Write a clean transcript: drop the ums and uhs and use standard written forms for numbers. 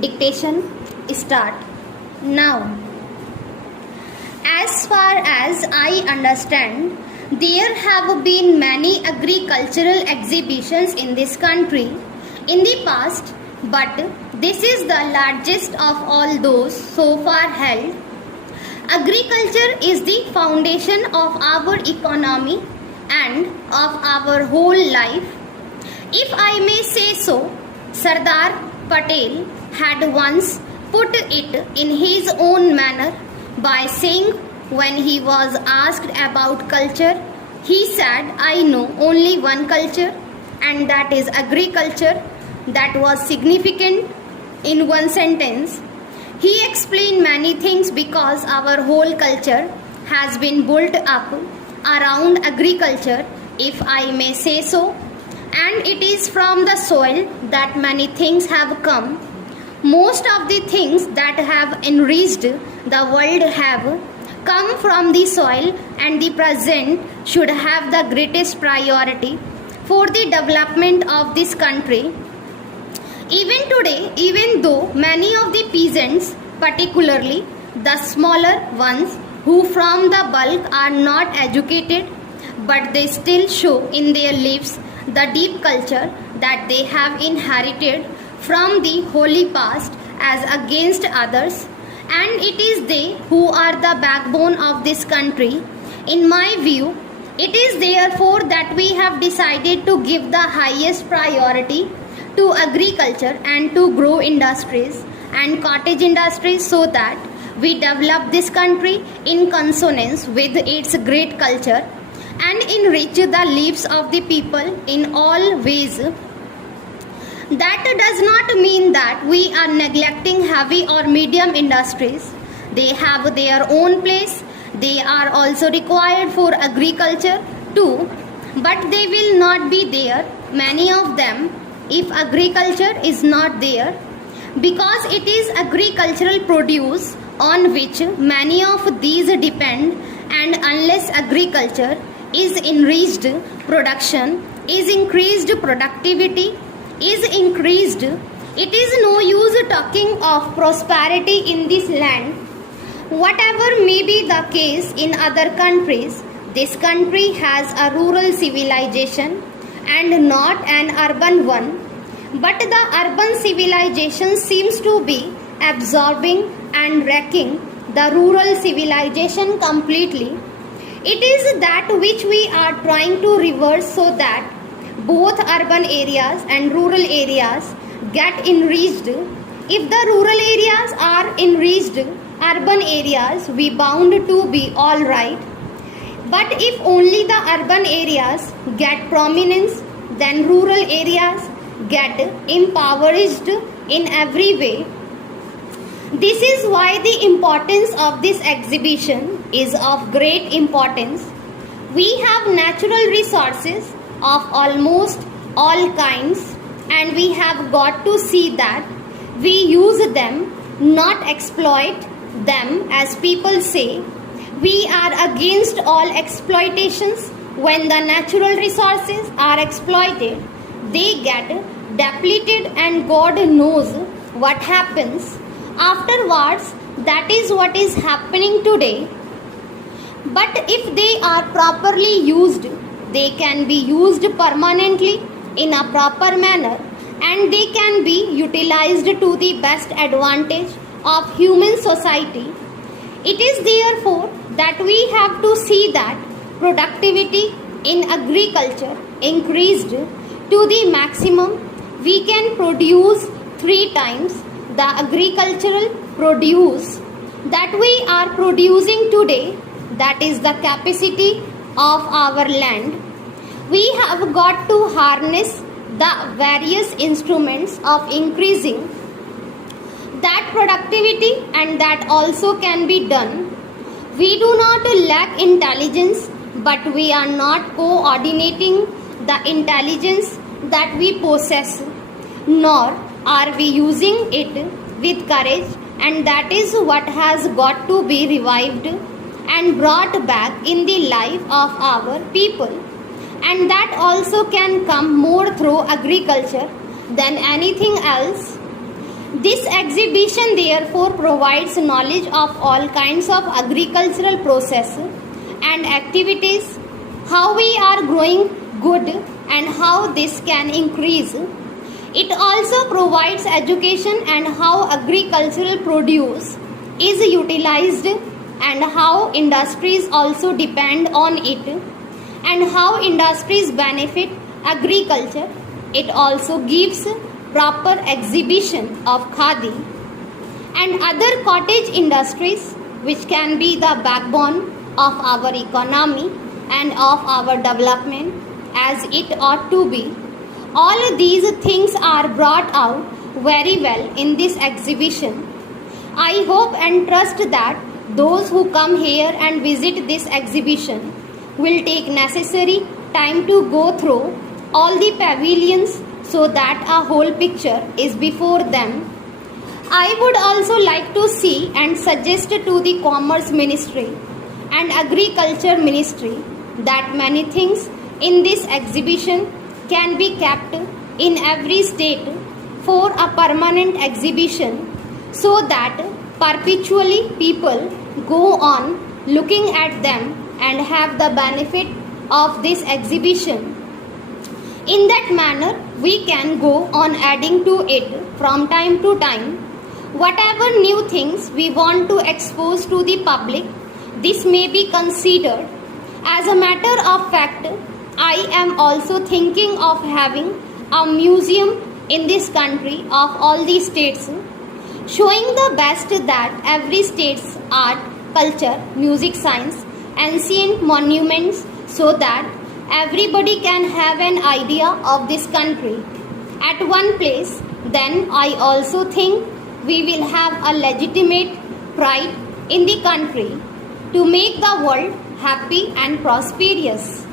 Dictation start. Now, as far as I understand, there have been many agricultural exhibitions in this country in the past, but this is the largest of all those so far held. Agriculture is the foundation of our economy and of our whole life. If I may say so, Sardar Patel had once put it in his own manner by saying, when he was asked about culture, he said, I know only one culture, and that is agriculture. That was significant in one sentence. He explained many things because our whole culture has been built up around agriculture, if I may say so, and it is from the soil that many things have come. Most of the things that have enriched the world have come from the soil, and the present should have the greatest priority for the development of this country. Even today, even though many of the peasants, particularly the smaller ones who from the bulk are not educated, but they still show in their lives the deep culture that they have inherited from the holy past as against others, and it is they who are the backbone of this country. In my view, it is therefore that we have decided to give the highest priority to agriculture and to grow industries and cottage industries so that we develop this country in consonance with its great culture and enrich the lives of the people in all ways. That does not mean that we are neglecting heavy or medium industries. They have their own place. They are also required for agriculture too, but they will not be there, many of them, if agriculture is not there, because it is agricultural produce on which many of these depend, and unless agriculture is enriched, production is increased, productivity is increased, it is no use talking of prosperity in this land. Whatever may be the case in other countries, this country has a rural civilization and not an urban one, but the urban civilization seems to be absorbing and wrecking the rural civilization completely. It is that which we are trying to reverse so that both urban areas and rural areas get enriched. If the rural areas are enriched, urban areas we bound to be all right. But if only the urban areas get prominence, then rural areas get impoverished in every way. This is why the importance of this exhibition is of great importance. We have natural resources of almost all kinds, and we have got to see that we use them, not exploit them as people say. We are against all exploitations. When the natural resources are exploited, they get depleted, and God knows what happens afterwards. That is what is happening today. But if they are properly used, they can be used permanently in a proper manner, and they can be utilized to the best advantage of human society. It is therefore that we have to see that productivity in agriculture increased to the maximum. We can produce 3 times the agricultural produce that we are producing today. That is the capacity of our land. We have got to harness the various instruments of increasing that productivity, and that also can be done. We do not lack intelligence, but we are not coordinating the intelligence that we possess, nor are we using it with courage, and that is what has got to be revived and brought back in the life of our people, and that also can come more through agriculture than anything else. This exhibition therefore provides knowledge of all kinds of agricultural process and activities, how we are growing good and how this can increase. It also provides education and how agricultural produce is utilized and how industries also depend on it and how industries benefit agriculture. It also gives proper exhibition of khadi and other cottage industries which can be the backbone of our economy and of our development as it ought to be. All these things are brought out very well in this exhibition. I hope and trust that those who come here and visit this exhibition will take necessary time to go through all the pavilions so that a whole picture is before them. I would also like to see and suggest to the Commerce Ministry and Agriculture Ministry that many things in this exhibition can be kept in every state for a permanent exhibition so that perpetually people go on looking at them and have the benefit of this exhibition. In that manner, we can go on adding to it from time to time. Whatever new things we want to expose to the public, this may be considered. As a matter of fact, I am also thinking of having a museum in this country of all the states, showing the best that every state's art, culture, music, science, ancient monuments, so that everybody can have an idea of this country at one place. Then I also think we will have a legitimate pride in the country to make the world happy and prosperous.